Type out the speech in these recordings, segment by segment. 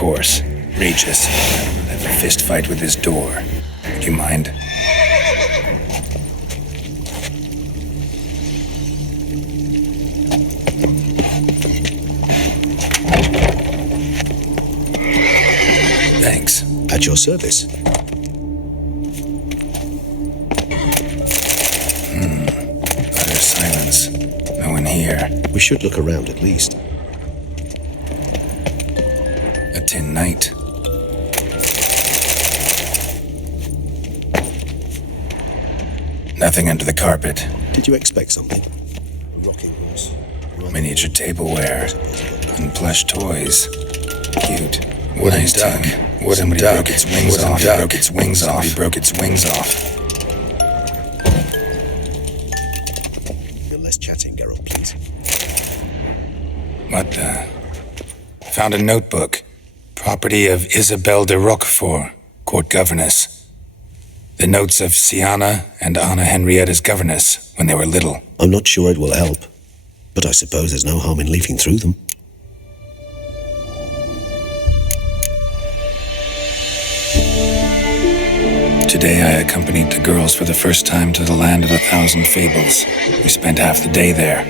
course. Regis. I have a fist fight with his door. Do you mind? Thanks. At your service. Utter silence. No one here. We should look around at least. A tin night. Nothing under the carpet. Did you expect something? Rocking horse. Miniature tableware. And plush toys. Cute. Wooden duck. Wooden Somebody duck. broke its wings Wooden off. duck. Broke its wings off. Somebody broke its wings off. You're less chatting, Geralt, please. What the? Found a notebook. Property of Isabelle de Roquefort, court governess. The notes of Siana and Anna Henrietta's governess when they were little. I'm not sure it will help, but I suppose there's no harm in leafing through them. Today I accompanied the girls for the first time to the land of 1,000 fables. We spent half the day there.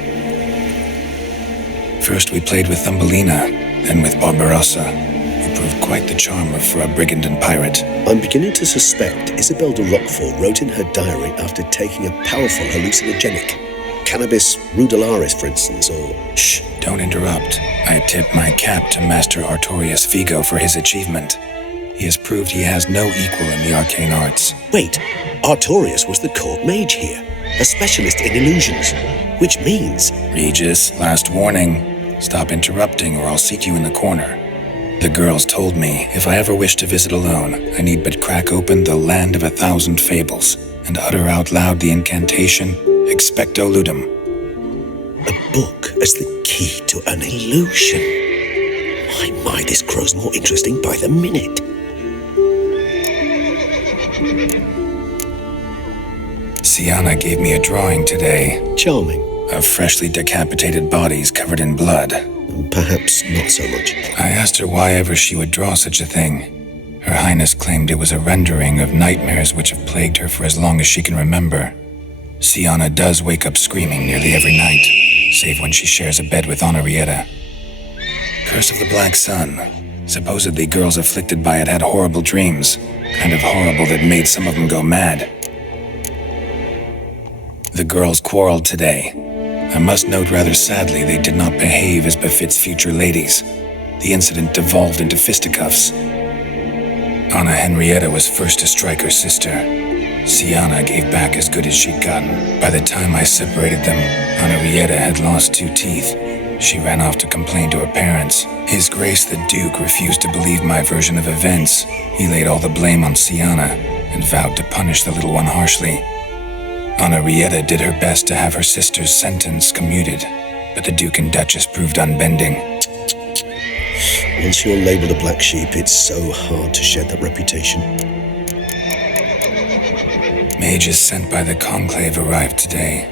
First we played with Thumbelina, then with Barbarossa, who proved quite the charmer for a brigand and pirate. I'm beginning to suspect Isabelle de Roquefort wrote in her diary after taking a powerful hallucinogenic. Cannabis rudelaris, for instance, or... Shh, don't interrupt. I tip my cap to Master Artorius Figo for his achievement. He has proved he has no equal in the arcane arts. Wait, Artorius was the court mage here, a specialist in illusions, which means... Regis, last warning. Stop interrupting or I'll seat you in the corner. The girls told me if I ever wish to visit alone, I need but crack open the land of 1,000 fables and utter out loud the incantation Expecto Ludum. A book as the key to an illusion. My, this grows more interesting by the minute. Siana gave me a drawing today Charming. of freshly decapitated bodies covered in blood. Perhaps not so much. I asked her why ever she would draw such a thing. Her Highness claimed it was a rendering of nightmares which have plagued her for as long as she can remember. Siana does wake up screaming nearly every night, save when she shares a bed with Henrietta. Curse of the Black Sun. Supposedly girls afflicted by it had horrible dreams, kind of horrible that made some of them go mad. The girls quarreled today. I must note rather sadly they did not behave as befits future ladies. The incident devolved into fisticuffs. Anna Henrietta was first to strike her sister. Siana gave back as good as she'd gotten. By the time I separated them, Henrietta had lost 2 teeth. She ran off to complain to her parents. His Grace the Duke refused to believe my version of events. He laid all the blame on Siana and vowed to punish the little one harshly. Henrietta did her best to have her sister's sentence commuted, but the Duke and Duchess proved unbending. Once you're labeled a black sheep, it's so hard to shed that reputation. Mages sent by the Conclave arrived today.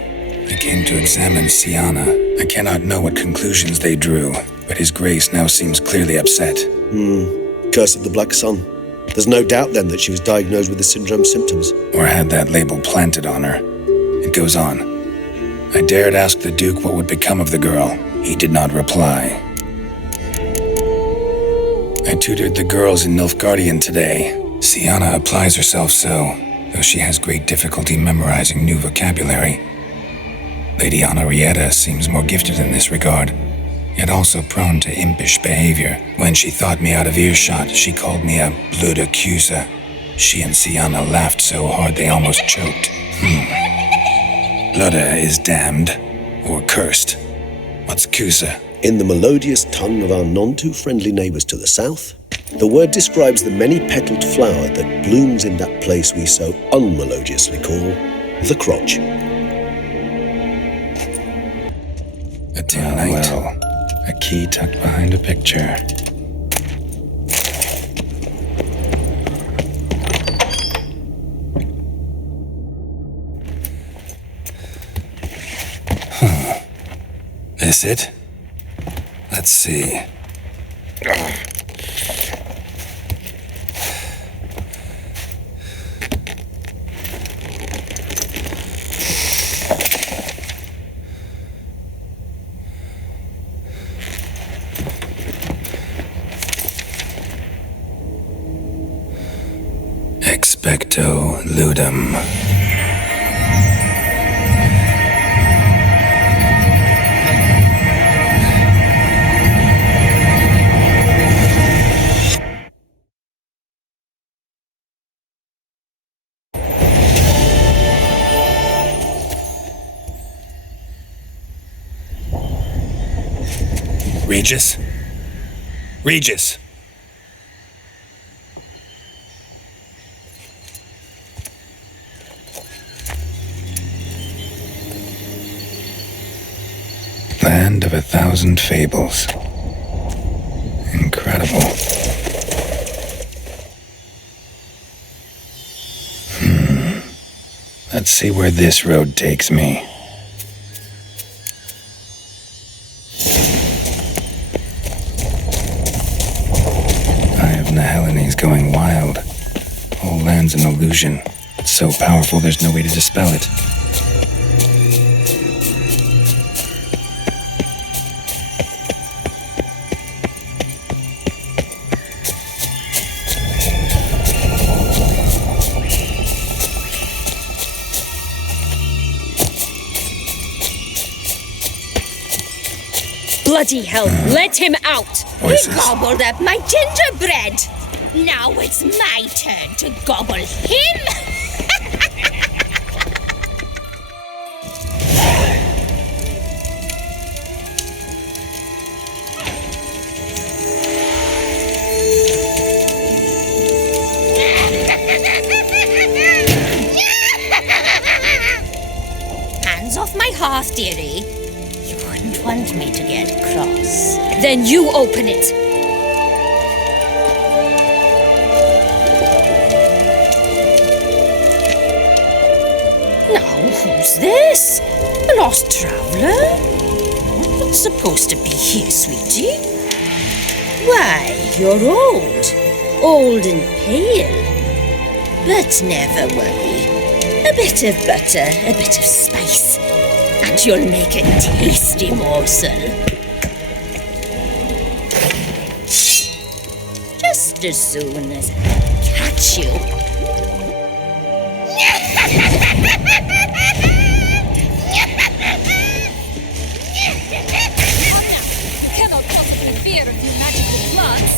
They came to examine Siana. I cannot know what conclusions they drew, but His Grace now seems clearly upset. Curse of the Black Sun. There's no doubt then that she was diagnosed with the syndrome symptoms. Or had that label planted on her. It goes on. I dared ask the Duke what would become of the girl. He did not reply. I tutored the girls in Nilfgaardian today. Siana applies herself so, though she has great difficulty memorizing new vocabulary. Lady Henrietta seems more gifted in this regard, yet also prone to impish behavior. When she thought me out of earshot, she called me a blood accuser. She and Siana laughed so hard they almost choked. Blooda is damned, or cursed. What's Cusa? In the melodious tongue of our none-too-friendly neighbours to the south, the word describes the many-petaled flower that blooms in that place we so unmelodiously call the crotch. A tin night. Well, a key tucked behind a picture. This it? Let's see. Expecto Ludum. Regis? Regis! Land of 1,000 fables. Incredible. Let's see where this road takes me. Eye of Nehelene going wild. Whole land's an illusion. It's so powerful there's no way to dispel it. Bloody hell, let him out! Voices. He gobbled up my gingerbread. Now it's my turn to gobble him. Hands off my hearth, dearie. You wouldn't want me to get cross. Then you open it. Now, who's this? A lost traveler? Not supposed to be here, sweetie. Why, you're old. Old and pale. But never worry. A bit of butter, a bit of spice, and you'll make a tasty morsel. Just as soon as I catch you. You cannot possibly fear a few magical plants.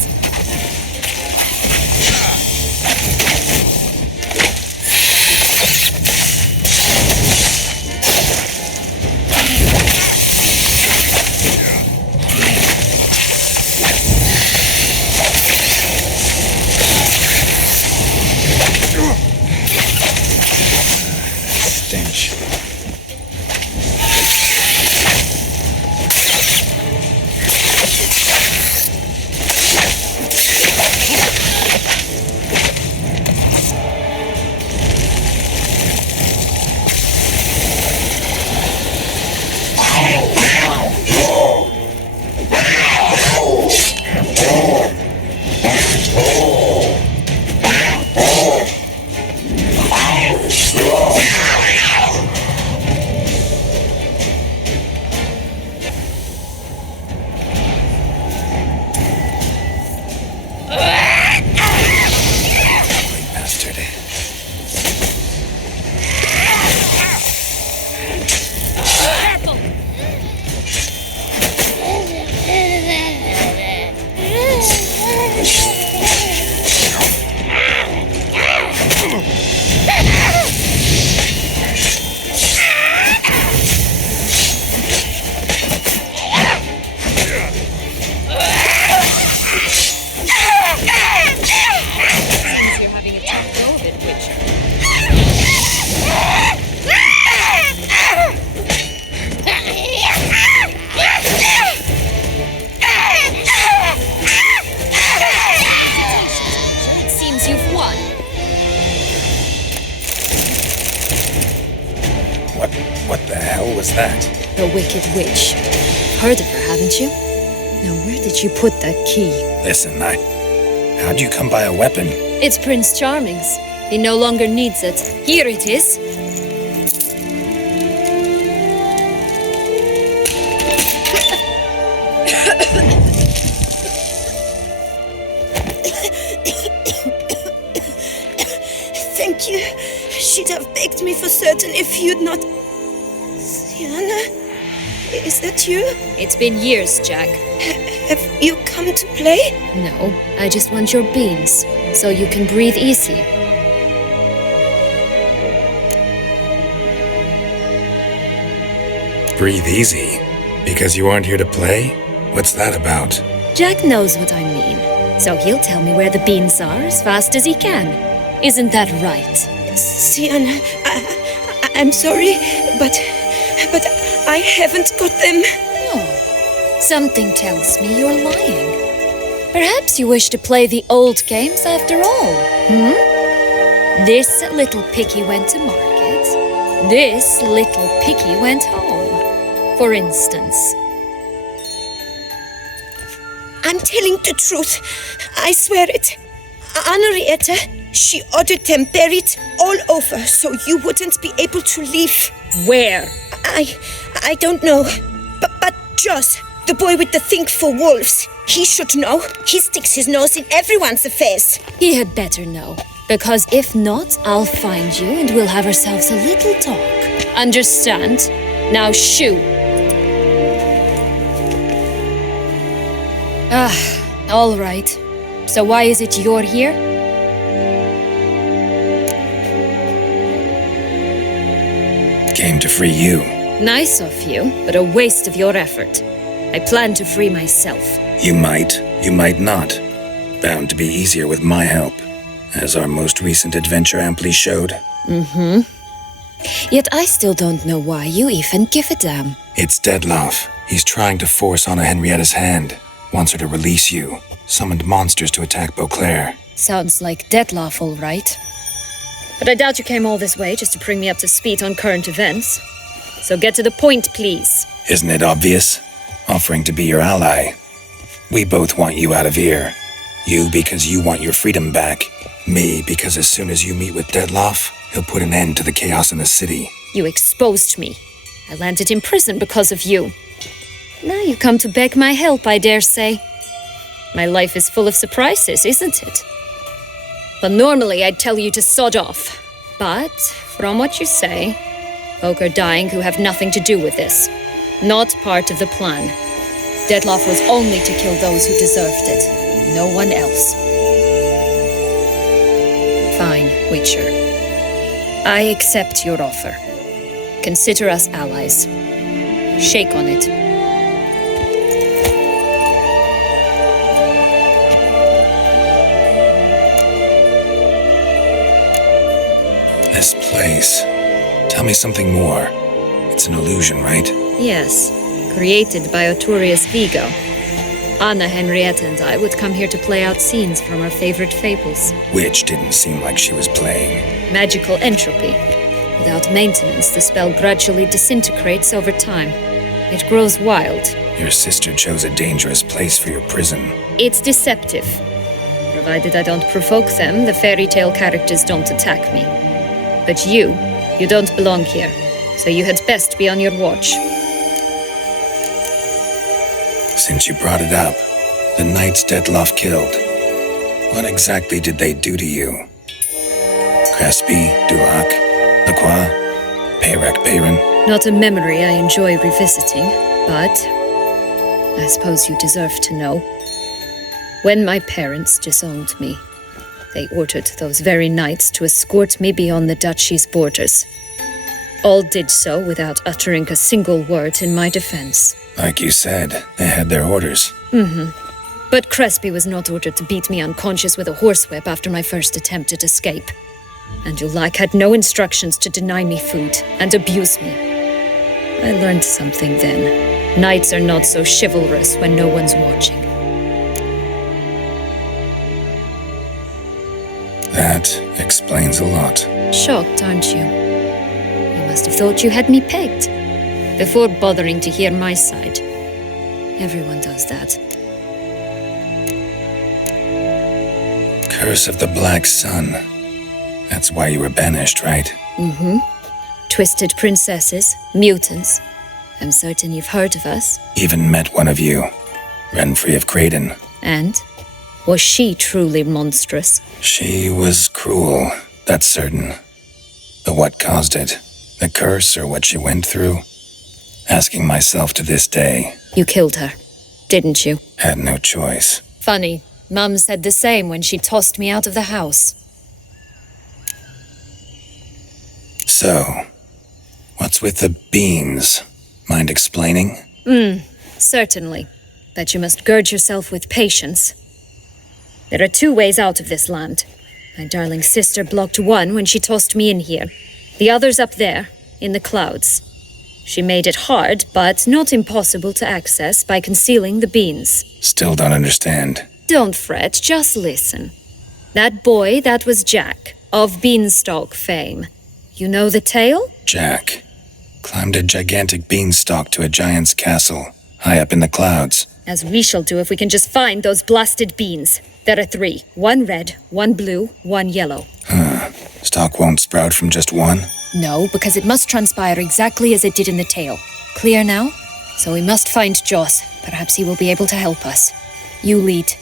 Stench. Bastard. You're having a tough go of it, Witcher. It seems you've won. What the hell was that? The Wicked Witch. Heard of her, haven't you? Now, where did you put that key? Listen, how'd you come by a weapon? It's Prince Charming's. He no longer needs it. Here it is. You should have begged me for certain if you'd not... Sienna? Is that you? It's been years, Jack. Have you come to play? No, I just want your beans, so you can breathe easy. Breathe easy? Because you aren't here to play? What's that about? Jack knows what I mean, so he'll tell me where the beans are as fast as he can. Isn't that right? Sienna, I'm sorry, but I haven't got them. Oh, something tells me you're lying. Perhaps you wish to play the old games after all, This little piggy went to market. This little piggy went home, for instance. I'm telling the truth. I swear it. Henrietta, she ordered them buried all over so you wouldn't be able to leave. Where? I don't know. But Joss, the boy with the thing for wolves, he should know. He sticks his nose in everyone's affairs. He had better know. Because if not, I'll find you and we'll have ourselves a little talk. Understand? Now shoo. All right. So why is it you're here? Came to free you. Nice of you, but a waste of your effort. I plan to free myself. You might not. Bound to be easier with my help, as our most recent adventure amply showed. Yet I still don't know why you even give a damn. It's Dettlaff. He's trying to force Anna Henrietta's hand. Wants her to release you. Summoned monsters to attack Beauclair. Sounds like Dettlaff, all right. But I doubt you came all this way just to bring me up to speed on current events. So get to the point, please. Isn't it obvious? Offering to be your ally. We both want you out of here. You because you want your freedom back. Me because as soon as you meet with Dettlaff, he'll put an end to the chaos in the city. You exposed me. I landed in prison because of you. Now you come to beg my help, I dare say. My life is full of surprises, isn't it? Well, normally I'd tell you to sod off. But, from what you say, folk are dying who have nothing to do with this. Not part of the plan. Dettlaff was only to kill those who deserved it. No one else. Fine, Witcher. I accept your offer. Consider us allies. Shake on it. This place. Tell me something more. It's an illusion, right? Yes, created by Arturius Vigo. Anna, Henrietta, and I would come here to play out scenes from our favorite fables. Which didn't seem like she was playing. Magical entropy. Without maintenance, the spell gradually disintegrates over time. It grows wild. Your sister chose a dangerous place for your prison. It's deceptive. Provided I don't provoke them, the fairy tale characters don't attack me. But you don't belong here, so you had best be on your watch. Since you brought it up, the knights Dettlaff killed. What exactly did they do to you? Crespi, Dulac, Lacroix, Peyrac Peyran? Not a memory I enjoy revisiting, but I suppose you deserve to know. When my parents disowned me, they ordered those very knights to escort me beyond the duchy's borders. All did so without uttering a single word in my defense. Like you said, they had their orders. But Crespi was not ordered to beat me unconscious with a horsewhip after my first attempt at escape. And Dulac had no instructions to deny me food and abuse me. I learned something then. Knights are not so chivalrous when no one's watching. That explains a lot. Shocked, aren't you? You must have thought you had me pegged. Before bothering to hear my side. Everyone does that. Curse of the Black Sun. That's why you were banished, right? Twisted princesses, mutants. I'm certain you've heard of us. Even met one of you. Renfri of Creighton. And? Was she truly monstrous? She was cruel. That's certain. But what caused it? The curse or what she went through? Asking myself to this day. You killed her, didn't you? Had no choice. Funny. Mum said the same when she tossed me out of the house. So, what's with the beans? Mind explaining? Certainly. But you must gird yourself with patience. There are 2 ways out of this land. My darling sister blocked one when she tossed me in here. The other's up there, in the clouds. She made it hard, but not impossible to access by concealing the beans. Still don't understand. Don't fret, just listen. That boy, that was Jack, of Beanstalk fame. You know the tale? Jack climbed a gigantic beanstalk to a giant's castle, high up in the clouds. As we shall do if we can just find those blasted beans. There are 3. 1 red, 1 blue, 1 yellow. Stalk won't sprout from just one? No, because it must transpire exactly as it did in the tale. Clear now? So we must find Joss. Perhaps he will be able to help us. You lead.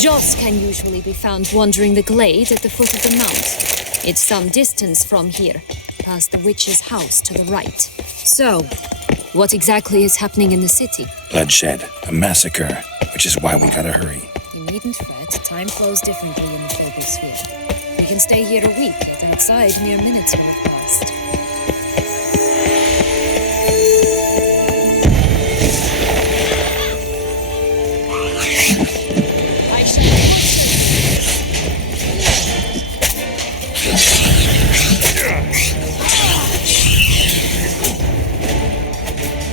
Joss can usually be found wandering the glade at the foot of the mount. It's some distance from here, past the witch's house to the right. So, what exactly is happening in the city? Bloodshed, a massacre, which is why we gotta hurry. You needn't fret, time flows differently in the Fable Sphere. We can stay here a week, yet outside mere minutes will have passed.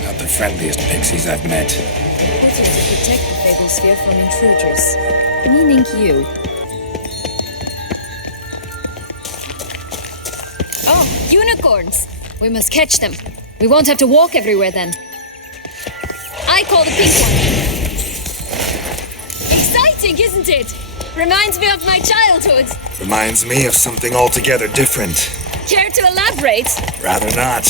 Not the friendliest pixies I've met. Put it to protect the Fable Sphere from intruders. Meaning you. Oh, unicorns! We must catch them. We won't have to walk everywhere then. I call the pink one. Exciting, isn't it? Reminds me of my childhood. Reminds me of something altogether different. Care to elaborate? Rather not.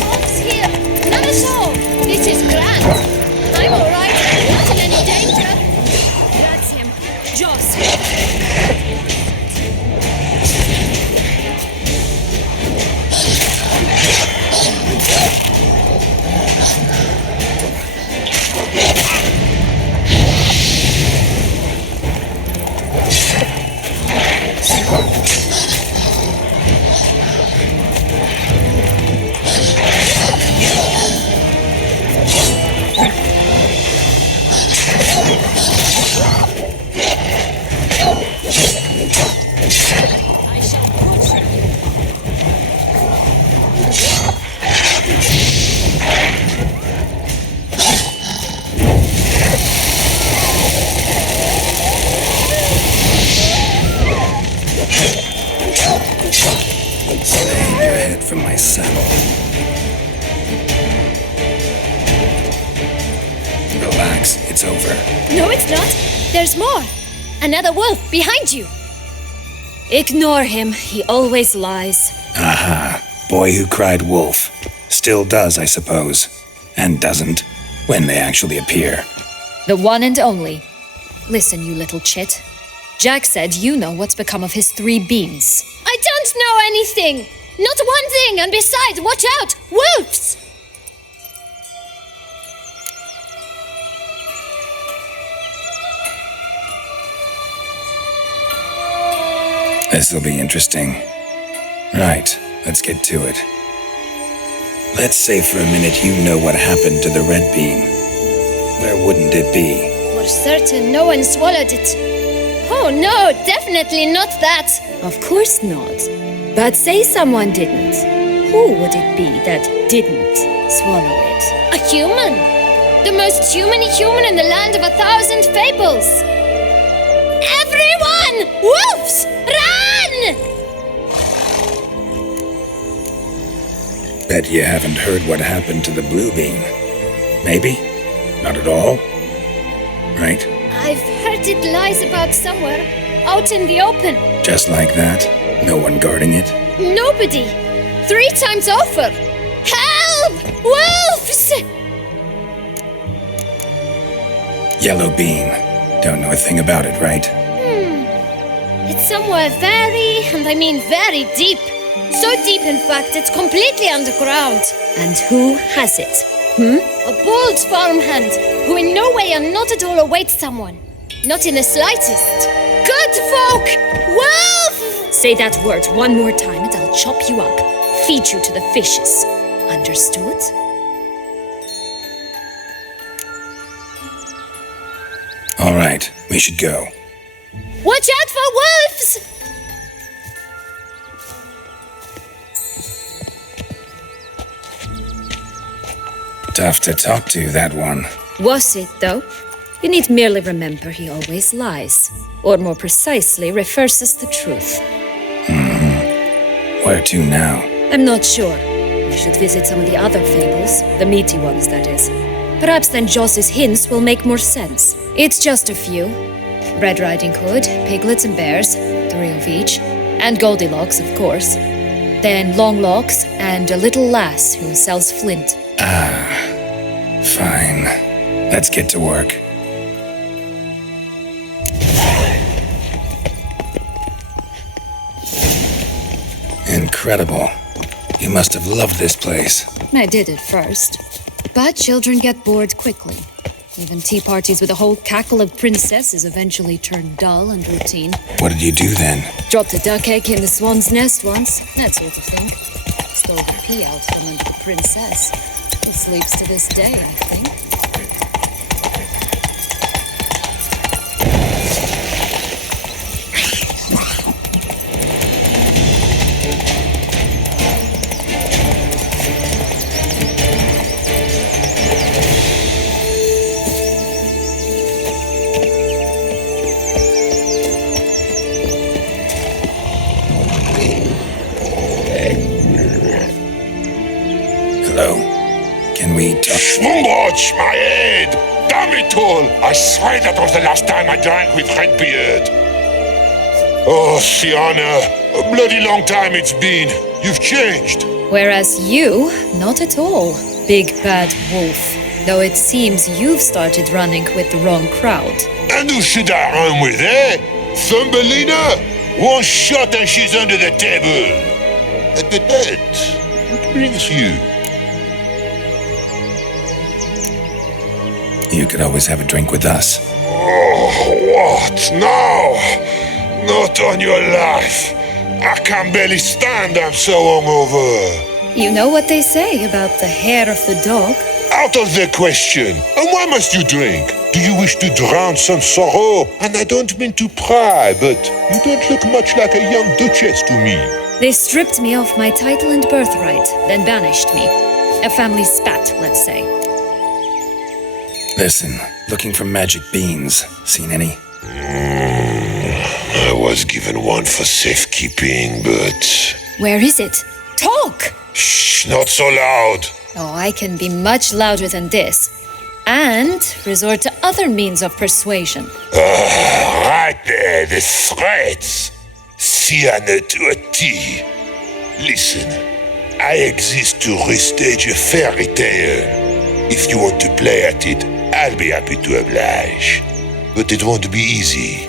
Fox here! Never saw! This is grand! I'm alright, not in any danger! That's him. Joss. Staying your head from my saddle. Relax, it's over. No, it's not. There's more. Another wolf behind you. Ignore him. He always lies. Aha. Boy who cried wolf. Still does, I suppose. And doesn't, when they actually appear. The one and only. Listen, you little chit. Jack said you know what's become of his 3 beans. I don't know anything! Not one thing, and besides, watch out! Wolves! This'll be interesting. Right, let's get to it. Let's say for a minute you know what happened to the red bean. Where wouldn't it be? For certain, no one swallowed it. Oh no, definitely not that. Of course not. But say someone didn't. Who would it be that didn't swallow it? A human. The most human in the land of 1,000 fables. Everyone! Wolves! Run! Bet you haven't heard what happened to the blue bean. Maybe? Not at all? Right? I've heard it lies about somewhere, out in the open. Just like that? No one guarding it? Nobody. 3 times over. Help! Wolves! Yellow bean. Don't know a thing about it, right? It's somewhere very, and I mean very deep. So deep, in fact, it's completely underground. And who has it? A bold farmhand who in no way and not at all awaits someone. Not in the slightest. Good folk! Wolf! Say that word one more time and I'll chop you up. Feed you to the fishes. Understood? All right, we should go. Watch out for wolves! Tough to talk to, that one. Was it, though? You need merely remember he always lies. Or more precisely, reverses the truth. Where to now? I'm not sure. We should visit some of the other fables. The meaty ones, that is. Perhaps then Joss's hints will make more sense. It's just a few. Red Riding Hood, piglets and bears, 3 of each. And Goldilocks, of course. Then Longlocks and a little lass who sells flint. Fine. Let's get to work. Incredible. You must have loved this place. I did at first. But children get bored quickly. Even tea parties with a whole cackle of princesses eventually turn dull and routine. What did you do then? Dropped a duck egg in the swan's nest once, that sort of thing. Stole the pea out from under the princess. He sleeps to this day, I think. Hello? Can we talk? Schmumboch, my head! Damn it all! I swear that was the last time I drank with Redbeard. Oh, Sienna, a bloody long time it's been. You've changed. Whereas you, not at all, big bad wolf. Though it seems you've started running with the wrong crowd. And who should I run with, eh? Thumbelina? One shot and she's under the table. At the dead. What brings you? You could always have a drink with us. Oh, what? No! Not on your life. I can barely stand, I'm so hungover. You know what they say about the hair of the dog? Out of the question. And why must you drink? Do you wish to drown some sorrow? And I don't mean to pry, but you don't look much like a young duchess to me. They stripped me of my title and birthright, then banished me. A family spat, let's say. Listen, looking for magic beans. Seen any? I was given one for safekeeping, but... Where is it? Talk! Shh, not so loud. Oh, I can be much louder than this. And resort to other means of persuasion. Right there, the threats. Sienna to a T. Listen, I exist to restage a fairy tale. If you want to play at it, I'll be happy to oblige. But it won't be easy.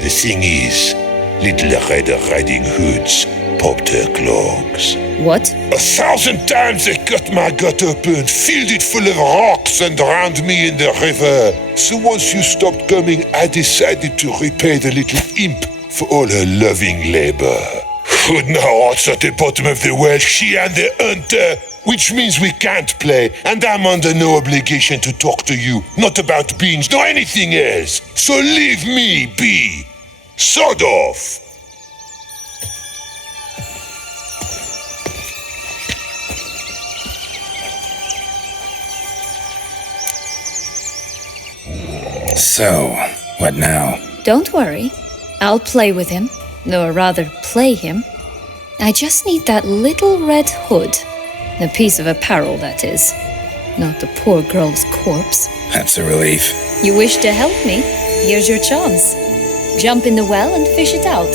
The thing is, little Red Riding Hoods popped her clogs. What? 1,000 times they cut my gut open, filled it full of rocks and drowned me in the river. So once you stopped coming, I decided to repay the little imp for all her loving labor. But now it's at the bottom of the well, she and the hunter, which means we can't play, and I'm under no obligation to talk to you, not about beans, nor anything else. So leave me be. Sod off. So, what now? Don't worry. I'll play with him. Or rather, play him. I just need that little red hood. A piece of apparel, that is. Not the poor girl's corpse. That's a relief. You wish to help me? Here's your chance. Jump in the well and fish it out.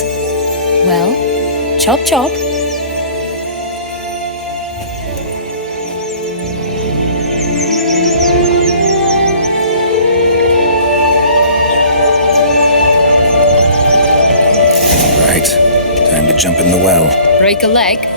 Well, chop chop. jump in the well. Break a leg?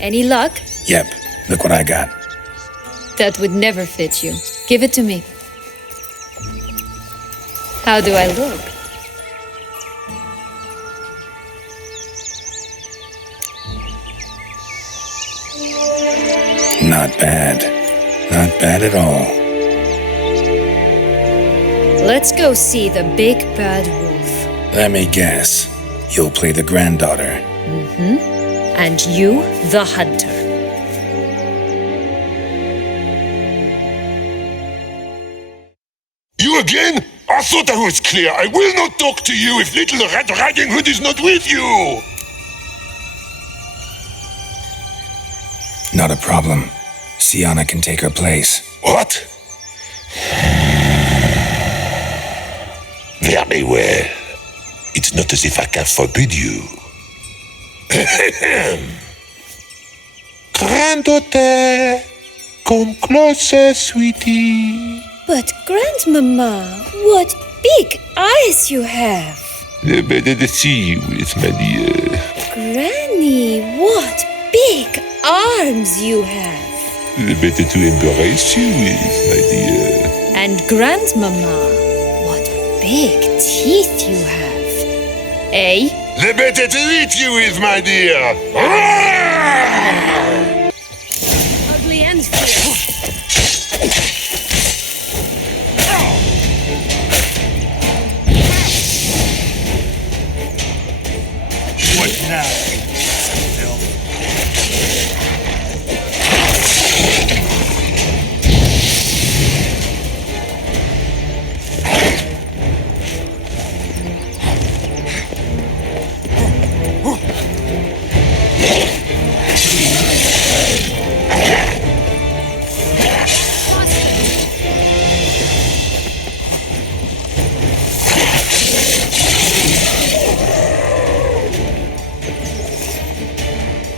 Any luck? Yep, look what I got. That would never fit you. Give it to me. How do I look? Not bad. Not bad at all. Let's go see the big bad wolf. Let me guess. You'll play the granddaughter. And you, the hunter. You again? I thought I was clear. I will not talk to you if Little Red Riding Hood is not with you. Not a problem. Sienna can take her place. What? Very well. It's not as if I can forbid you. Granddaughter, come closer, sweetie. But, Grandmama, what big eyes you have! The better to see you with, my dear. Granny, what big arms you have! The better to embrace you with, my dear. And Grandmama, what big teeth you have. Eh? The better to eat you with, my dear. Ugly and fierce.